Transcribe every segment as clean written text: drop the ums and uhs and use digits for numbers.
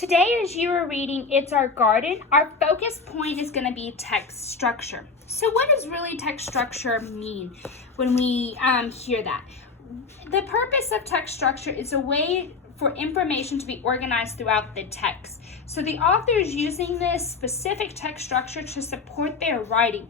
Today, as you are reading It's Our Garden, our focus point is going to be text structure. So what does really text structure mean when we hear that? The purpose of text structure is a way for information to be organized throughout the text. So the author is using this specific text structure to support their writing.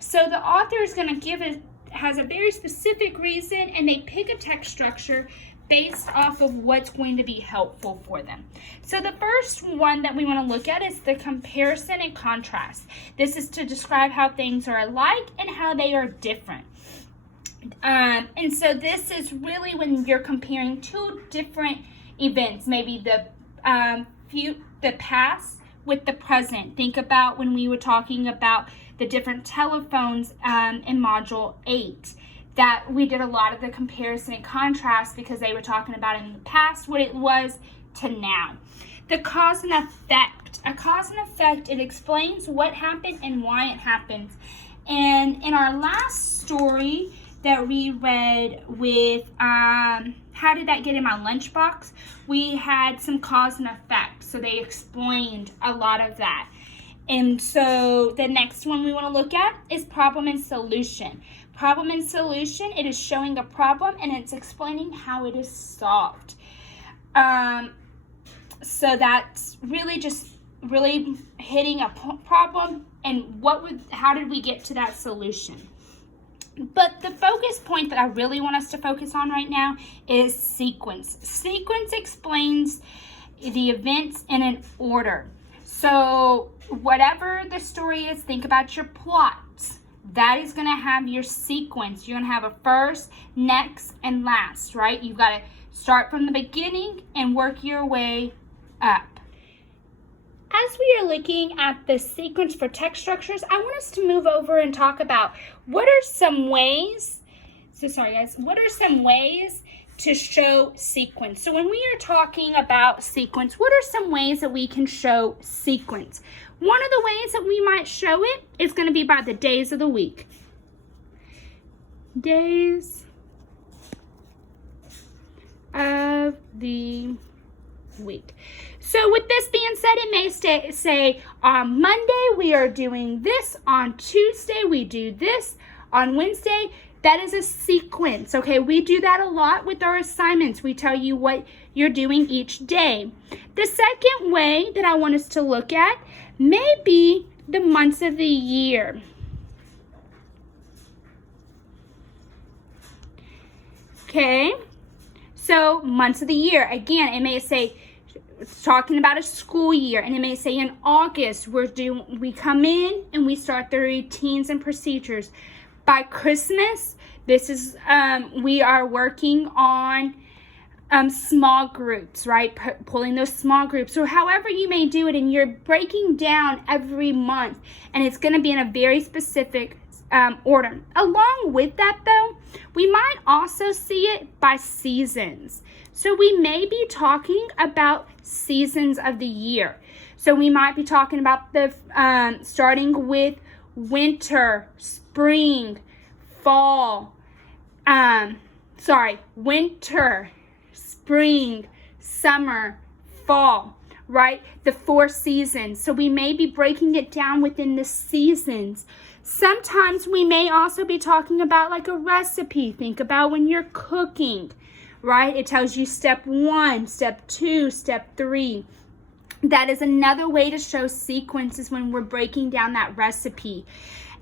So the author is going to has a very specific reason, and they pick a text structure based off of what's going to be helpful for them. So the first one that we want to look at is the comparison and contrast. This is to describe how things are alike and how they are different. And so this is really when you're comparing two different events, maybe the past with the present. Think about when we were talking about the different telephones in Module 8. That we did a lot of the comparison and contrast because they were talking about in the past what it was to now. The cause and effect. A cause and effect, it explains what happened and why it happens. And in our last story that we read with How Did That Get in My Lunchbox, we had some cause and effect. So they explained a lot of that. And so the next one we want to look at is problem and solution. Problem and solution, it is showing a problem and it's explaining how it is solved. So that's really just hitting a problem and how did we get to that solution. But the focus point that I really want us to focus on right now is sequence. Sequence explains the events in an order. So whatever the story is, think about your plots. That is going to have your sequence. You're going to have a first, next, and last, right? You've got to start from the beginning and work your way up. As we are looking at the sequence for text structures, I want us to move over and talk about what are some ways to show sequence. So when we are talking about sequence, what are some ways that we can show sequence? One of the ways that we might show it is going to be by the days of the week. Days of the week. So with this being said, it may say on Monday we are doing this, on Tuesday we do this, on Wednesday. That is a sequence, okay? We do that a lot with our assignments. We tell you what you're doing each day. The second way that I want us to look at may be the months of the year. Okay? So, months of the year. Again, it may say, it's talking about a school year, and it may say in August, we come in and we start the routines and procedures. By Christmas, we are working on small groups, right? Pulling those small groups. So however you may do it, and you're breaking down every month, and it's going to be in a very specific order. Along with that, though, we might also see it by seasons. So we may be talking about seasons of the year. So we might be talking about starting with winter, spring, fall, winter, spring, summer, fall, right? The 4 seasons. So we may be breaking it down within the seasons. Sometimes we may also be talking about like a recipe. Think about when you're cooking, right? It tells you step 1, step 2, step 3. That is another way to show sequences when we're breaking down that recipe.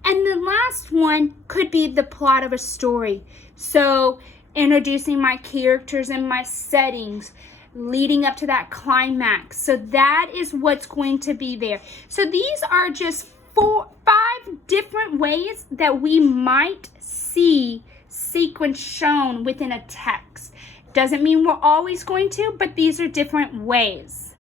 And the last one could be the plot of a story. So introducing my characters and my settings, leading up to that climax. So that is what's going to be there. So these are just 5 different ways that we might see sequence shown within a text. Doesn't mean we're always going to, but these are different ways.